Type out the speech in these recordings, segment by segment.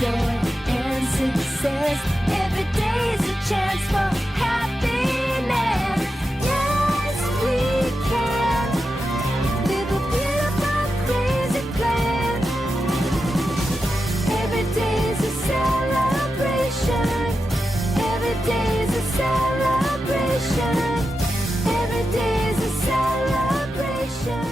joy and success. Every day is a chance for happiness. Yes, we can live a beautiful, crazy plan. Every day is a celebration. Every day is a celebration. Every day is a celebration.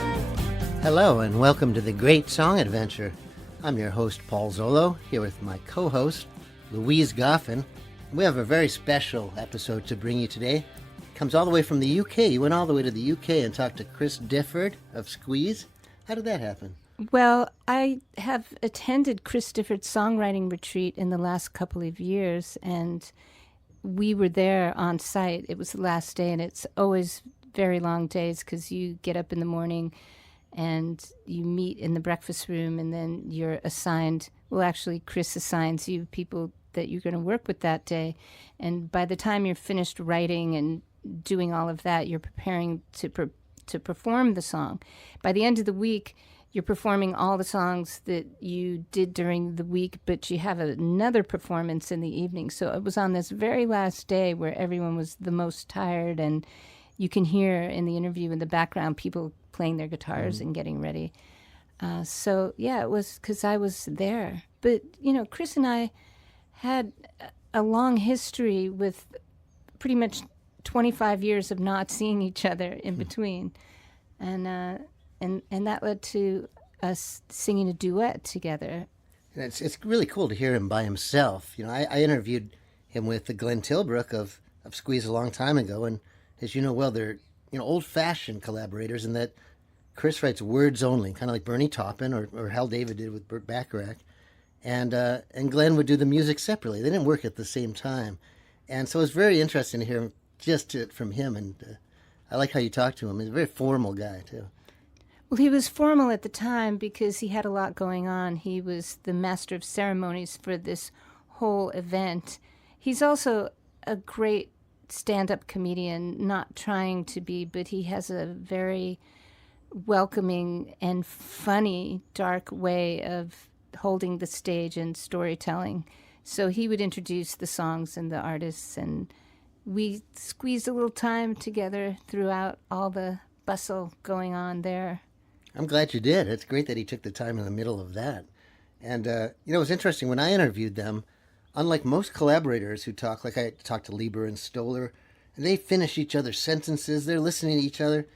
Hello and welcome to the Great Song Adventure. I'm your host, Paul Zolo, here with my co-host, Louise Goffin. We have a very special episode to bring you today. It comes all the way from the UK. You went all the way to the UK and talked to Chris Difford of Squeeze. How did that happen? Well, I have attended Chris Difford's songwriting retreat in the last couple of years, and we were there on site. It was the last day, and it's always very long days because you get up in the morning and you meet in the breakfast room, and then you're assigned, well, actually, Chris assigns you people that you're going to work with that day. And by the time you're finished writing and doing all of that, you're preparing to perform the song. By the end of the week, you're performing all the songs that you did during the week, but you have another performance in the evening. So it was on this very last day where everyone was the most tired, and you can hear in the interview in the background people playing their guitars and getting ready. So, yeah, it was because I was there. But, you know, Chris and I had a long history with pretty much 25 years of not seeing each other in between. And that led to us singing a duet together. And it's really cool to hear him by himself. You know, I interviewed him with the Glenn Tilbrook of Squeeze a long time ago, and as you know well, they're old-fashioned collaborators in that Chris writes words only, kind of like Bernie Taupin or Hal David did with Burt Bacharach, and Glenn would do the music separately. They didn't work at the same time, and so it was very interesting to hear from him. And I like how you talked to him. He's a very formal guy too. Well, he was formal at the time because he had a lot going on. He was the master of ceremonies for this whole event. He's also a great stand-up comedian, not trying to be, but he has a very welcoming and funny, dark way of holding the stage and storytelling. So he would introduce the songs and the artists, and we squeezed a little time together throughout all the bustle going on there. I'm glad you did. It's great that he took the time in the middle of that. And, it was interesting. When I interviewed them, unlike most collaborators who talk, like I talked to Lieber and Stoller, and they finish each other's sentences, they're listening to each other.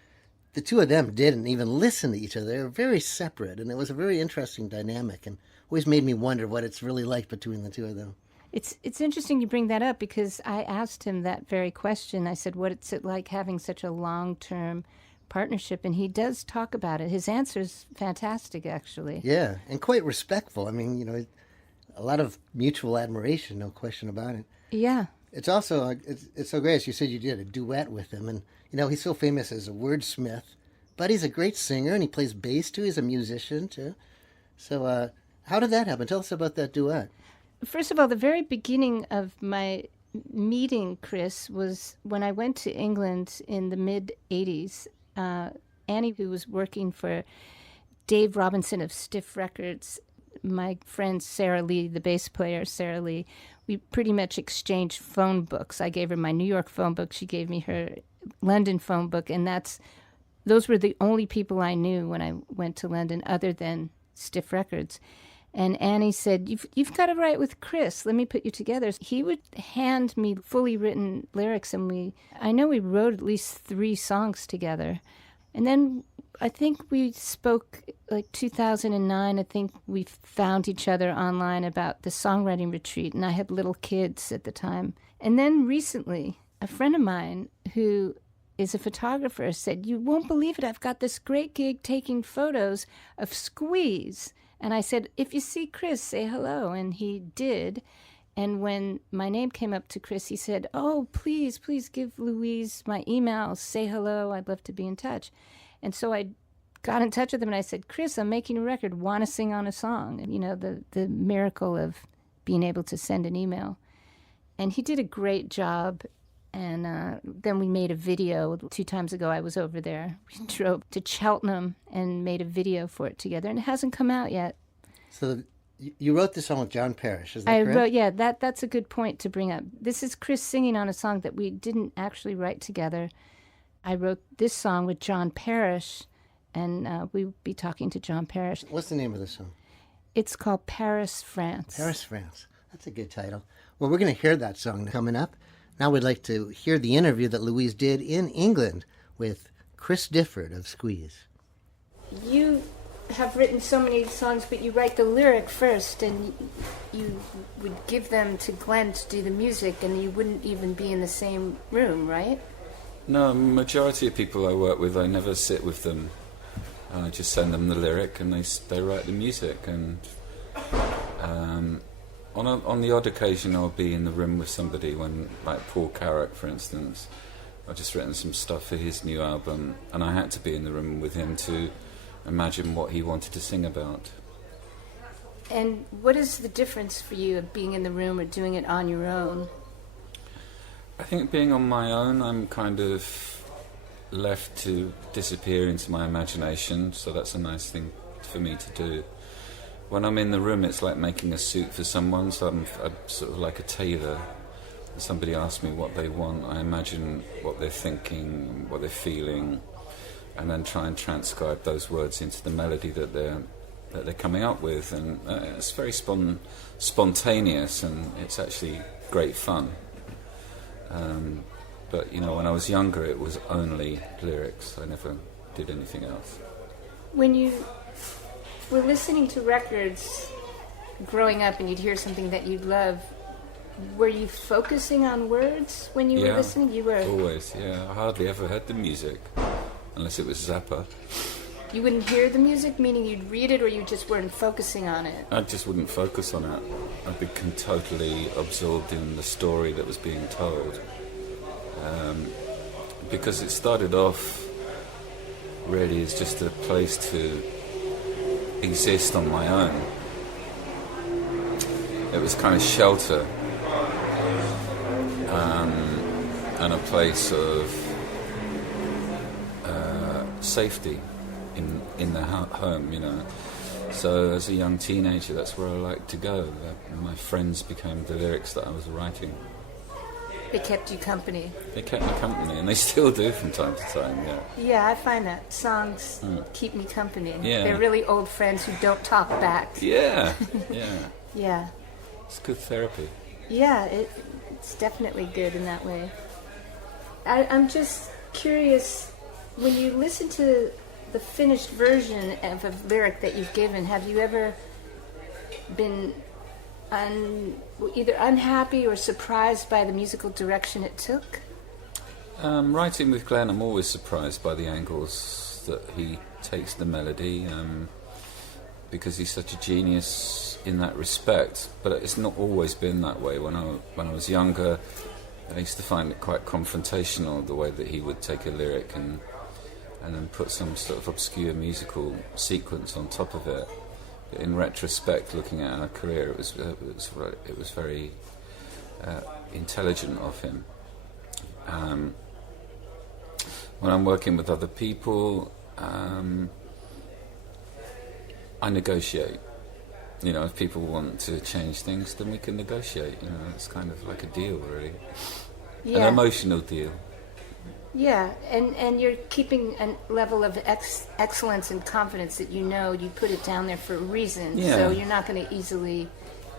The two of them didn't even listen to each other. They were very separate, and it was a very interesting dynamic, and always made me wonder what it's really like between the two of them. It's interesting you bring that up because I asked him that very question. I said, what's it like having such a long-term partnership? And he does talk about it. His answer's fantastic, actually. Yeah, and quite respectful. I mean, a lot of mutual admiration, no question about it. Yeah. It's also, it's so great, as you said, you did a duet with him. And, he's so famous as a wordsmith, but he's a great singer, and he plays bass, too. He's a musician, too. So how did that happen? Tell us about that duet. First of all, the very beginning of my meeting Chris was when I went to England in the mid-'80s. Annie, who was working for Dave Robinson of Stiff Records, my friend Sarah Lee, the bass player, Sarah Lee, we pretty much exchanged phone books. I gave her my New York phone book. She gave me her London phone book. And those were the only people I knew when I went to London other than Stiff Records. And Annie said, you've got to write with Chris. Let me put you together. He would hand me fully written lyrics, and I know we wrote at least 3 songs together. And then I think we spoke like 2009. I think we found each other online about the songwriting retreat, and I had little kids at the time. And then recently, a friend of mine who is a photographer said, you won't believe it, I've got this great gig taking photos of Squeeze. And I said, if you see Chris, say hello. And he did. And when my name came up to Chris, he said, oh, please give Louise my email. Say hello. I'd love to be in touch. And so I got in touch with him, and I said, Chris, I'm making a record. Want to sing on a song? And, the miracle of being able to send an email. And he did a great job. And then we made a video. 2 times ago, I was over there. We drove to Cheltenham and made a video for it together. And it hasn't come out yet. So You wrote this song with John Parrish, is that I correct? wrote, yeah, that's a good point to bring up. This is Chris singing on a song that we didn't actually write together. I wrote this song with John Parrish, and we'll be talking to John Parrish. What's the name of this song? It's called Paris, France. Paris, France. That's a good title. Well, we're going to hear that song coming up. Now we'd like to hear the interview that Louise did in England with Chris Difford of Squeeze. You have written so many songs, but you write the lyric first, and you would give them to Glenn to do the music, and you wouldn't even be in the same room, right? No, majority of people I work with, I never sit with them. I just send them the lyric, and they write the music. And on the odd occasion, I'll be in the room with somebody. When, like Paul Carrack, for instance, I've just written some stuff for his new album, and I had to be in the room with him to imagine what he wanted to sing about. And what is the difference for you of being in the room or doing it on your own? I think being on my own, I'm kind of left to disappear into my imagination, so that's a nice thing for me to do. When I'm in the room, it's like making a suit for someone, so I'm sort of like a tailor. Somebody asks me what they want, I imagine what they're thinking, what they're feeling, and then try and transcribe those words into the melody that they're coming up with. And it's very spontaneous, and it's actually great fun. But when I was younger, it was only lyrics. I never did anything else. When you were listening to records growing up and you'd hear something that you'd love, were you focusing on words when you were listening? You were always, yeah. I hardly ever heard the music, unless it was Zappa. You wouldn't hear the music, meaning you'd read it, or you just weren't focusing on it? I just wouldn't focus on it. I'd be totally absorbed in the story that was being told. Because it started off really as just a place to exist on my own. It was kind of shelter, and a place of safety in the home, So as a young teenager, that's where I liked to go. My friends became the lyrics that I was writing. They kept you company. They kept me company, and they still do from time to time, yeah. Yeah, I find that. Songs keep me company. Yeah. They're really old friends who don't talk back. Yeah, yeah. Yeah. It's good therapy. Yeah, it's definitely good in that way. I'm just curious, when you listen to the finished version of a lyric that you've given, have you ever been either unhappy or surprised by the musical direction it took? Writing with Glenn, I'm always surprised by the angles that he takes the melody, because he's such a genius in that respect. But it's not always been that way. When I was younger, I used to find it quite confrontational, the way that he would take a lyric and then put some sort of obscure musical sequence on top of it. In retrospect, looking at our career, it was very intelligent of him. When I'm working with other people, I negotiate. If people want to change things, then we can negotiate. It's kind of like a deal, really. Yeah. An emotional deal. Yeah, and you're keeping a level of excellence and confidence that you put it down there for a reason. Yeah. So you're not going to easily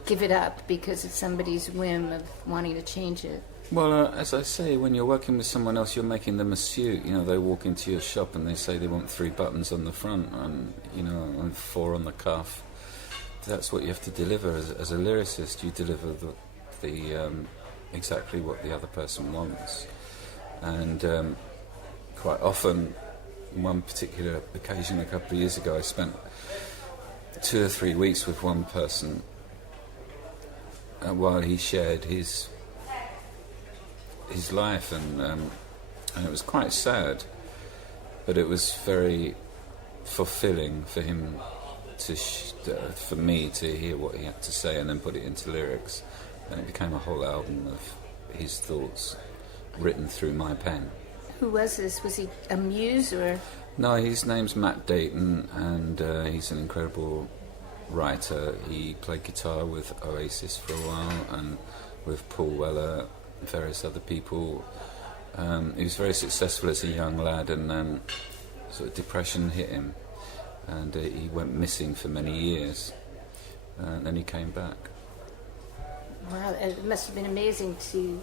give it up because it's somebody's whim of wanting to change it. Well, as I say, when you're working with someone else, you're making them a suit. They walk into your shop and they say they want 3 buttons on the front and, and 4 on the cuff. That's what you have to deliver. As a lyricist, you deliver the exactly what the other person wants. And quite often, one particular occasion a couple of years ago, I spent 2 or 3 weeks with one person while he shared his life, and it was quite sad, but it was very fulfilling for him for me to hear what he had to say and then put it into lyrics, and it became a whole album of his thoughts written through my pen. Who was this? Was he a muse or? No, his name's Matt Dayton, and he's an incredible writer. He played guitar with Oasis for a while and with Paul Weller and various other people. He was very successful as a young lad, and then sort of depression hit him, and he went missing for many years, and then he came back. Wow, it must have been amazing to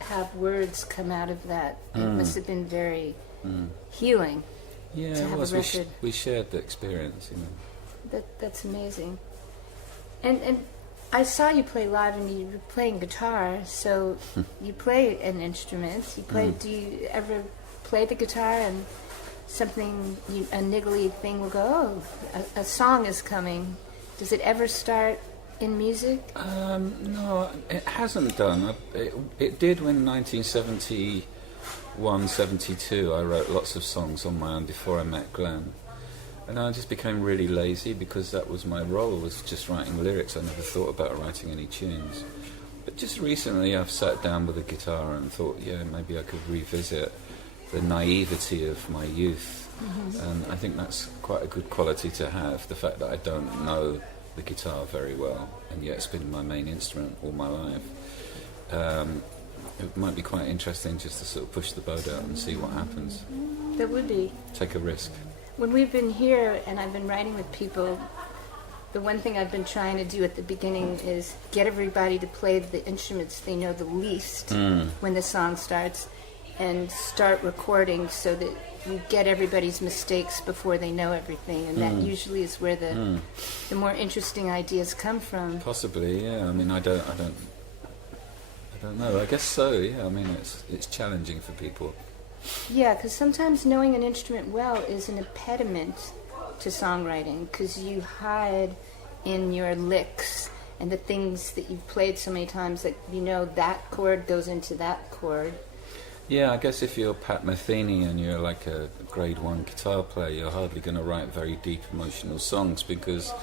have words come out of that. It must have been very healing. Yeah, to it have was. a record. We shared the experience, you know. That's amazing. And I saw you play live, and you were playing guitar. So you play an instrument. You play. Do you ever play the guitar and something, a niggly thing will go? Oh, a song is coming. Does it ever start in music? No, it hasn't done. It did when 1971, 72. I wrote lots of songs on my own before I met Glenn. And I just became really lazy because that was my role, was just writing lyrics. I never thought about writing any tunes. But just recently I've sat down with a guitar and thought, yeah, maybe I could revisit the naivety of my youth. And I think that's quite a good quality to have, the fact that I don't know the guitar very well, and yet it's been my main instrument all my life. It might be quite interesting just to sort of push the boat out and see what happens. That would be. Take a risk. When we've been here and I've been writing with people, the one thing I've been trying to do at the beginning is get everybody to play the instruments they know the least when the song starts, and start recording so that you get everybody's mistakes before they know everything, and that usually is where the more interesting ideas come from. Possibly, yeah. I mean, I don't know. I guess so. Yeah. I mean, it's challenging for people. Yeah, because sometimes knowing an instrument well is an impediment to songwriting, because you hide in your licks and the things that you've played so many times that you know that chord goes into that chord. Yeah, I guess if you're Pat Metheny and you're like a grade 1 guitar player, you're hardly going to write very deep emotional songs because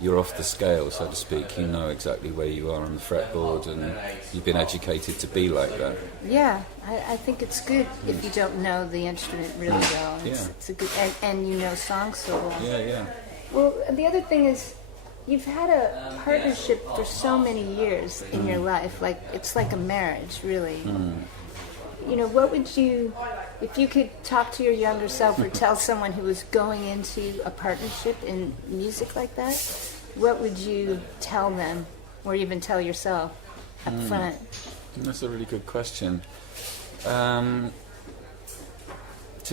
you're off the scale, so to speak. You know exactly where you are on the fretboard, and you've been educated to be like that. Yeah, I think it's good if you don't know the instrument really well. It's a good, and you know songs so well. Yeah. Well, the other thing is, you've had a partnership for so many years in your life. Like, it's like a marriage, really. You know, what would you, if you could talk to your younger self or tell someone who was going into a partnership in music like that, what would you tell them, or even tell yourself up front? That's a really good question. To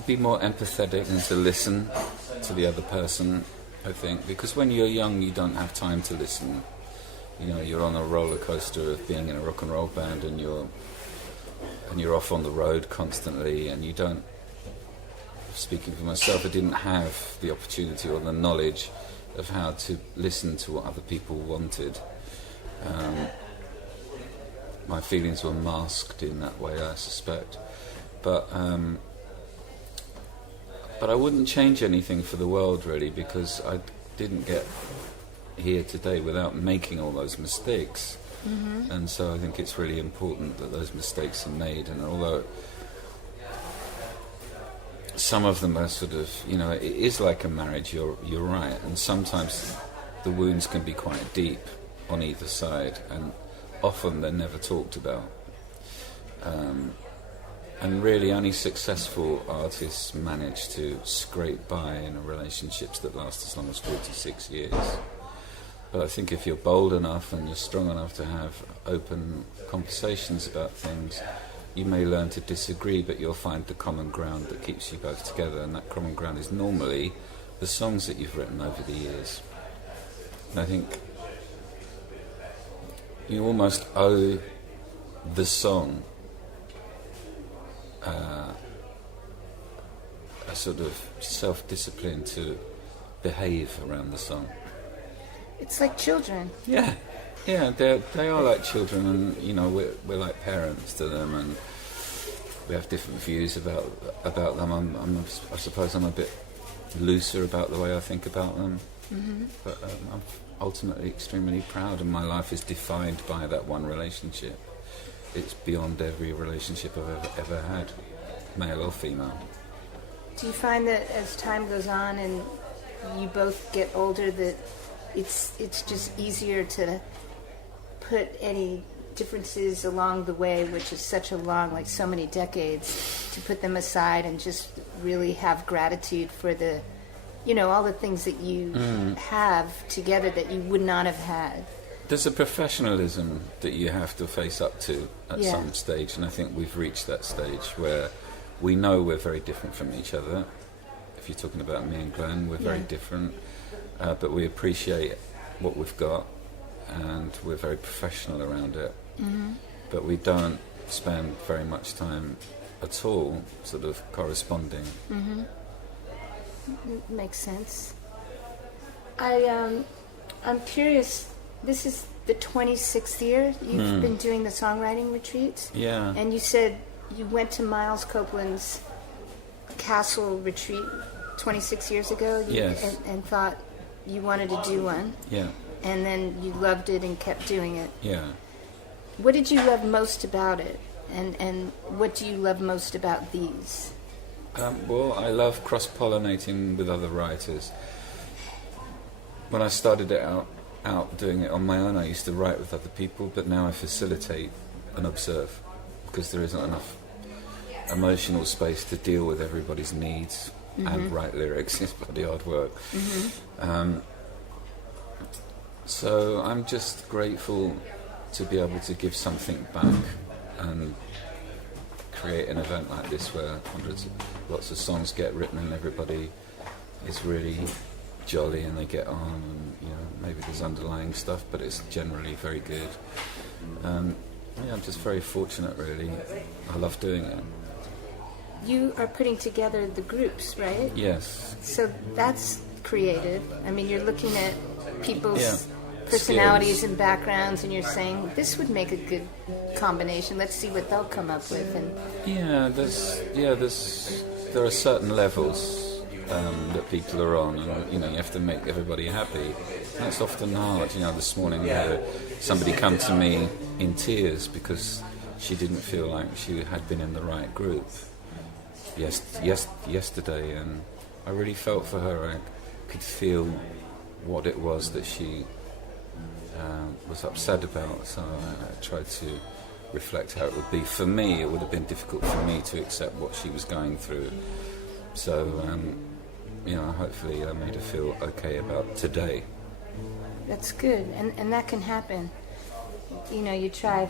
be more empathetic and to listen to the other person, I think, because when you're young you don't have time to listen. You know, you're on a roller coaster of being in a rock and roll band, and you're off on the road constantly, and you don't, speaking for myself, I didn't have the opportunity or the knowledge of how to listen to what other people wanted. My feelings were masked in that way, I suspect. But I wouldn't change anything for the world, really, because I didn't get here today without making all those mistakes. And so I think it's really important that those mistakes are made, and although some of them are sort of, you know, it is like a marriage, you're right, and sometimes the wounds can be quite deep on either side, and often they're never talked about. And really only successful artists manage to scrape by in relationships that last as long as 46 years. But I think if you're bold enough and you're strong enough to have open conversations about things, you may learn to disagree, but you'll find the common ground that keeps you both together, and that common ground is normally the songs that you've written over the years. And I think you almost owe the song a sort of self-discipline to behave around the song. It's like children. Yeah, they are like children, and you know we're like parents to them, and we have different views about them. I suppose I'm a bit looser about the way I think about them, but I'm ultimately extremely proud, and my life is defined by that one relationship. It's beyond every relationship I've ever had, male or female. Do you find that as time goes on and you both get older, that it's just easier to put any differences along the way, which is such a long, like so many decades, to put them aside and just really have gratitude for the, all the things that you have together that you would not have had. There's a professionalism that you have to face up to at Yeah. some stage, and I think we've reached that stage where we know we're very different from each other. If you're talking about me and Glenn, we're very different, but we appreciate what we've got, and we're very professional around it. But we don't spend very much time at all sort of corresponding. Makes sense. I'm curious, this is the 26th year you've been doing the songwriting retreats? Yeah. And you said you went to Miles Copeland's Castle retreat 26 years ago? Yes. And thought you wanted to do one, Yeah. and then you loved it and kept doing it. Yeah. What did you love most about it? And what do you love most about these? Well, I love cross-pollinating with other writers. When I started it out doing it on my own, I used to write with other people, but now I facilitate and observe because there isn't enough emotional space to deal with everybody's needs and write lyrics. It's bloody hard work. So I'm just grateful to be able to give something back and create an event like this where lots of songs get written and everybody is really jolly and they get on, and maybe there's underlying stuff, but it's generally very good. I'm just very fortunate, really. I love doing it. You are putting together the groups, right? Yes. So that's creative. I mean, you're looking at people's Yeah. personalities Skills. and backgrounds, and you're saying, this would make a good combination. Let's see what they'll come up with. And there are certain levels that people are on, and you have to make everybody happy. And it's often hard. This morning I had somebody come to me in tears because she didn't feel like she had been in the right group yesterday, and I really felt for her. I could feel what it was that she was upset about, so I tried to reflect how it would be. For me, it would have been difficult for me to accept what she was going through. So, hopefully I made her feel okay about today. that's good. And that can happen. You try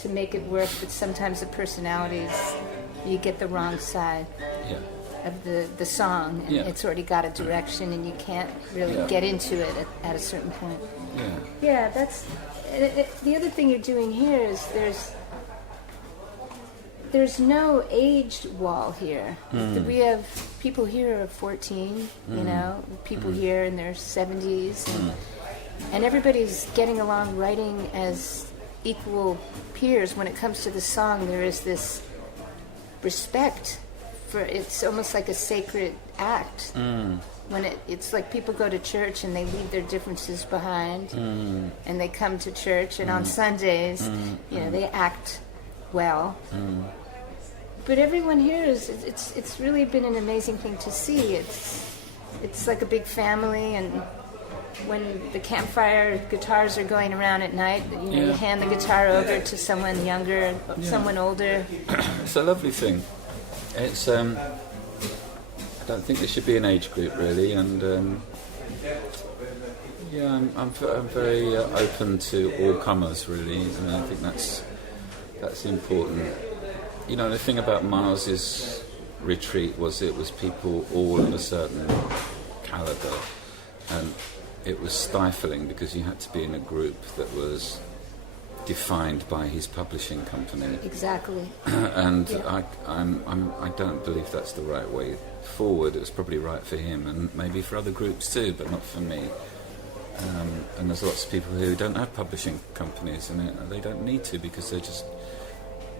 to make it work, but sometimes the personalities, you get the wrong side Yeah. of the song, and Yeah. it's already got a direction, and you can't really get into it at a certain point. Yeah. Yeah, that's the other thing you're doing here is there's no age wall here. We have people here are 14, people here in their 70s, and everybody's getting along, writing as equal peers. When it comes to the song, there is this respect for it's almost like a sacred act. When it's like people go to church and they leave their differences behind, and they come to church, and on Sundays, they act well. But everyone here it's really been an amazing thing to see. It's like a big family, and when the campfire guitars are going around at night, you hand the guitar over to someone younger, someone older. It's a lovely thing. It's I don't think there should be an age group really, and I'm very open to all comers really, and I think that's important. The thing about Miles's retreat was it was people all of a certain caliber, and it was stifling because you had to be in a group that was defined by his publishing company. Exactly. And I don't believe that's the right way forward. It was probably right for him and maybe for other groups too, but not for me. And there's lots of people who don't have publishing companies, and they don't need to because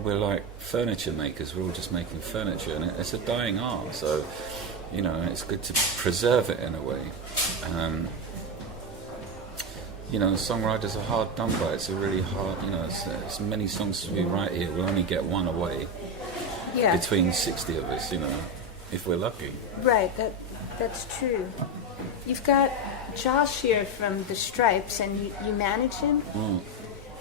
we're like furniture makers. We're all just making furniture, and it's a dying art. So, it's good to preserve it in a way. Songwriters are hard done by. It's a really hard, as many songs as we write here, we'll only get one away between 60 of us, if we're lucky. Right, that's true. You've got Josh here from the Stripes, and you manage him?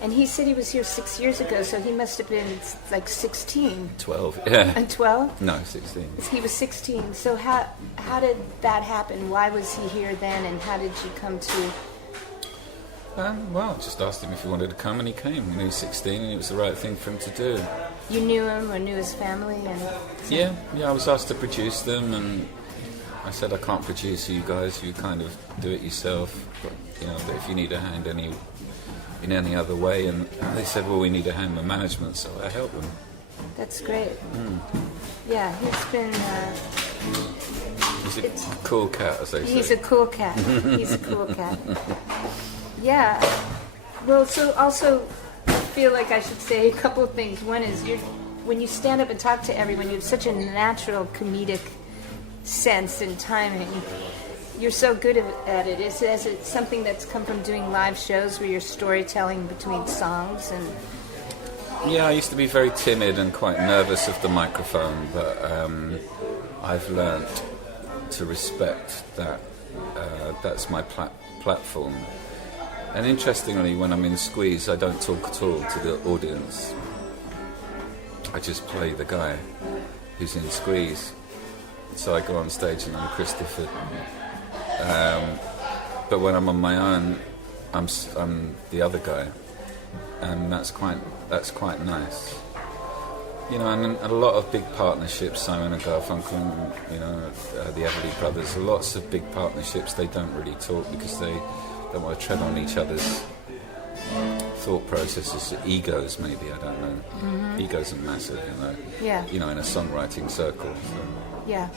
And he said he was here 6 years ago, so he must have been like 16. 12, yeah. And 12? No, 16. He was 16. So how did that happen? Why was he here then, and how did you come to... Well, I just asked him if he wanted to come, and he came. When he was 16, and it was the right thing for him to do. You knew him or knew his family? And Yeah, I was asked to produce them, and I said I can't produce you guys. You kind of do it yourself. But, but if you need a hand in any other way, and they said, well, we need a hand in management, so I helped them. That's great. Yeah, he's been... He's a cool cat, as they say. He's a cool cat. He's a cool cat. Yeah. Well, so also, I feel like I should say a couple of things. One is, when you stand up and talk to everyone, you have such a natural comedic sense and timing. You're so good at it. Is it something that's come from doing live shows where you're storytelling between songs? And Yeah, I used to be very timid and quite nervous of the microphone, but I've learned to respect that. That's my platform. And interestingly, when I'm in Squeeze, I don't talk at all to the audience. I just play the guy who's in Squeeze. So I go on stage and I'm Chris Difford. But when I'm on my own, I'm the other guy, and that's quite nice. And a lot of big partnerships, Simon and Garfunkel, the Everly Brothers, lots of big partnerships. They don't really talk because they don't want to tread on each other's thought processes, egos maybe, I don't know. Mm-hmm. Egos are massive, Yeah. In a songwriting circle. So. Yeah.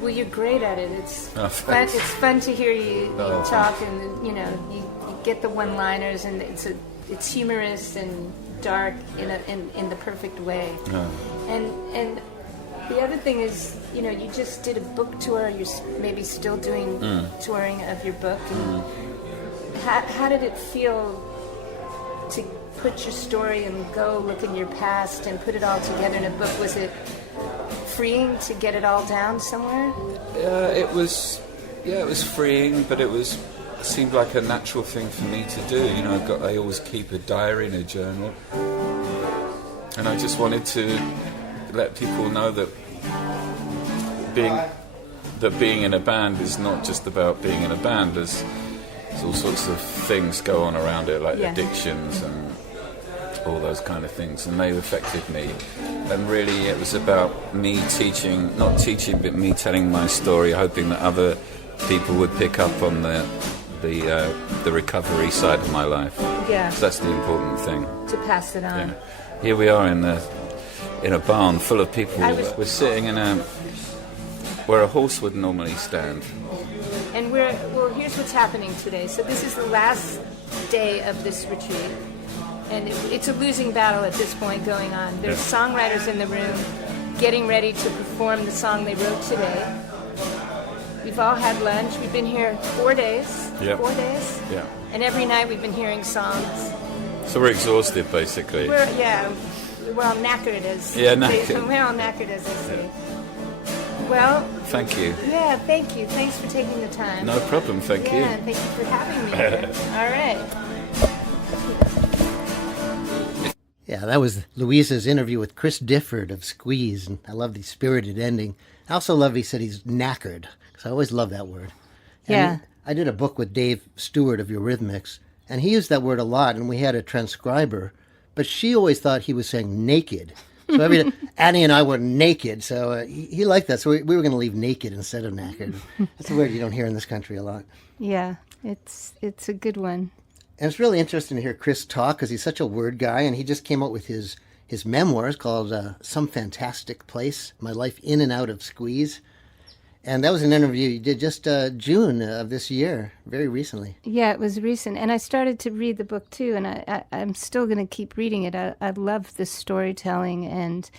Well, you're great at it. It's fun. It's fun to hear you talk, and you get the one-liners, and it's humorous and dark in the perfect way. Oh. And the other thing is, you just did a book tour. You're maybe still doing touring of your book. And how did it feel to put your story and go look in your past and put it all together in a book? Was it freeing to get it all down somewhere? It was freeing, but it seemed like a natural thing for me to do. I always keep a diary and a journal, and I just wanted to let people know that being in a band is not just about being in a band. There's all sorts of things go on around it, like addictions and all those kind of things, and they affected me. And really, it was about me not teaching, but me telling my story, hoping that other people would pick up on the recovery side of my life. Yeah. So that's the important thing. To pass it on. Yeah. Here we are in a barn full of people. We're sitting in where a horse would normally stand. And here's what's happening today. So this is the last day of this retreat. And it's a losing battle at this point going on. There's songwriters in the room getting ready to perform the song they wrote today. We've all had lunch. We've been here 4 days. Yep. 4 days? Yeah. And every night we've been hearing songs. So we're exhausted, basically. We're all knackered as... Yeah, knackered. We're all knackered, as they say. Well... Thank you. Yeah, thank you. Thanks for taking the time. No problem, thank you. Yeah, thank you for having me here. All right. Yeah, that was Louisa's interview with Chris Difford of Squeeze, and I love the spirited ending. I also love he said he's knackered, because I always love that word. And Yeah. I did a book with Dave Stewart of Eurythmics, and he used that word a lot, and we had a transcriber, but she always thought he was saying naked. So every day, Annie and I were naked, so he liked that, so we were going to leave naked instead of knackered. That's a word you don't hear in this country a lot. Yeah, it's a good one. And it's really interesting to hear Chris talk because he's such a word guy, and he just came out with his memoirs called Some Fantastic Place, My Life In and Out of Squeeze. And that was an interview you did just June of this year, very recently. Yeah, it was recent. And I started to read the book too, and I'm still going to keep reading it. I love the storytelling. And,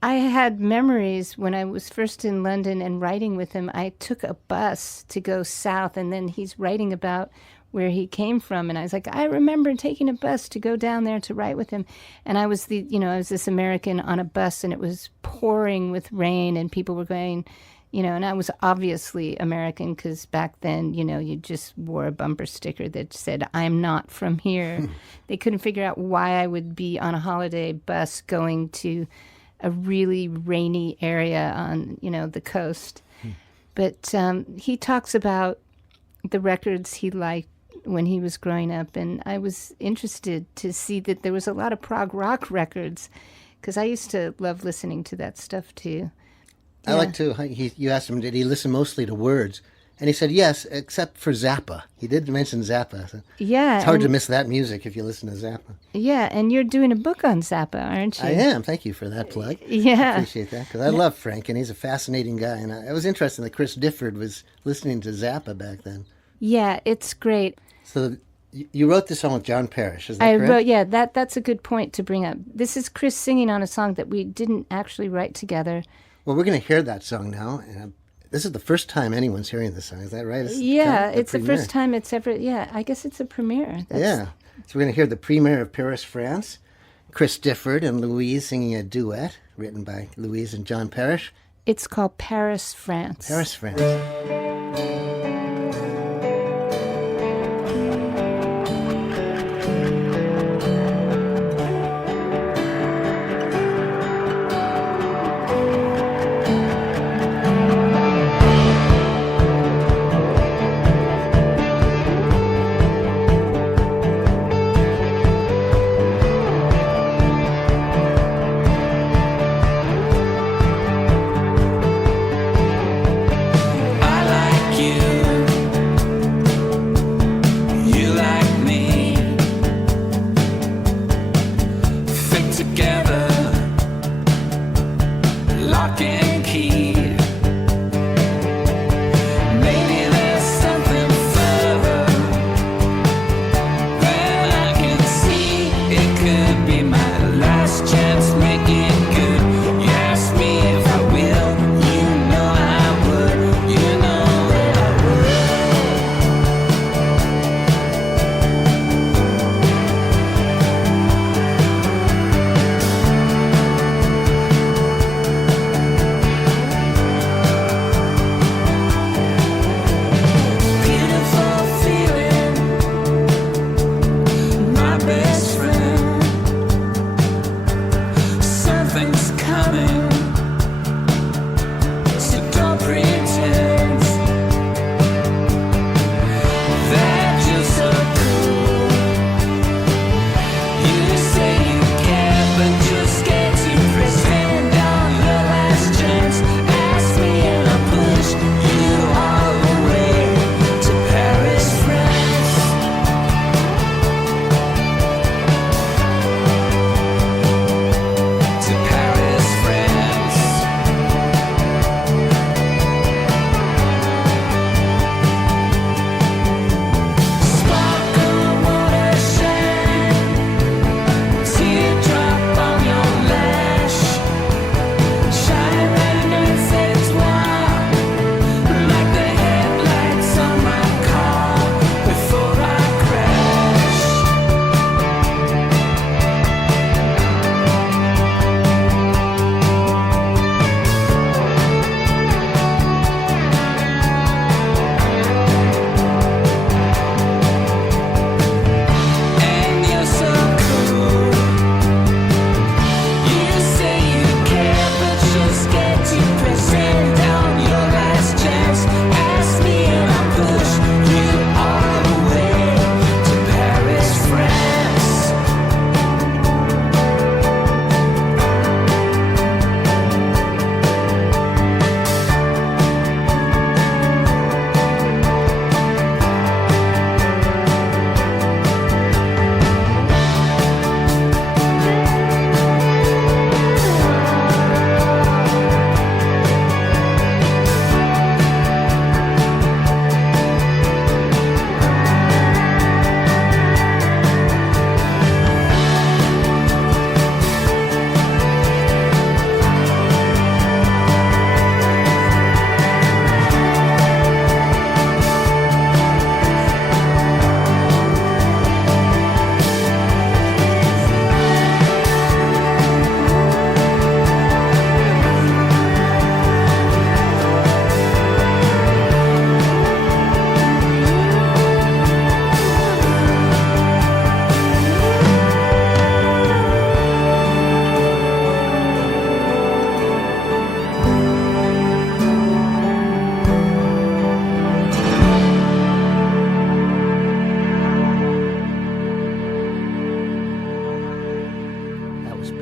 I had memories when I was first in London and writing with him. I took a bus to go south, and then he's writing about where he came from, and I was like, I remember taking a bus to go down there to write with him, and I was this American on a bus, and it was pouring with rain, and people were going, And I was obviously American because back then, you just wore a bumper sticker that said, "I'm not from here." They couldn't figure out why I would be on a holiday bus going to a really rainy area on, the coast. But he talks about the records he liked when he was growing up, and I was interested to see that there was a lot of prog rock records because I used to love listening to that stuff too. I like to. You asked him, did he listen mostly to words? And he said yes, except for Zappa. He did mention Zappa. So Yeah. it's hard to miss that music if you listen to Zappa. Yeah, and you're doing a book on Zappa, aren't you? I am. Thank you for that plug. Yeah. I appreciate that because I love Frank, and he's a fascinating guy. And it was interesting that Chris Difford was listening to Zappa back then. Yeah, it's great. So you wrote this song with John Parrish, is that correct? wrote, yeah, that's a good point to bring up. This is Chris singing on a song that we didn't actually write together. Well, we're going to hear that song now. And this is the first time anyone's hearing this song. Is that right? It's the first time it's ever, I guess it's a premiere. Yeah. So we're going to hear the premiere of Paris, France. Chris Difford and Louise singing a duet written by Louise and John Parrish. It's called Paris, France. Paris, France. I like you.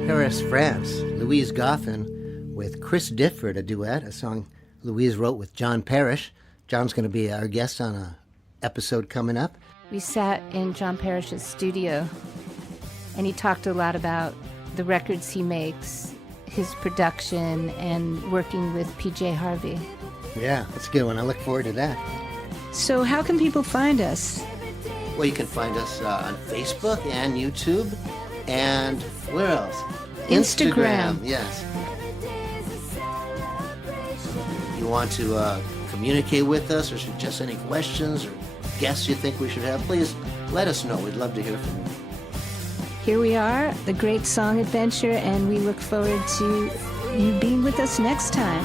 Paris, France, Louise Goffin with Chris Difford, a duet, a song Louise wrote with John Parrish. John's going to be our guest on a episode coming up. We sat in John Parrish's studio, and he talked a lot about the records he makes, his production, and working with PJ Harvey. Yeah, that's a good one. I look forward to that. So how can people find us? Well, you can find us on Facebook and YouTube, and where else? Instagram. Yes. You want to communicate with us or suggest any questions or guests you think we should have, please let us know. We'd love to hear from you. Here we are, the Great Song Adventure, and we look forward to you being with us next time.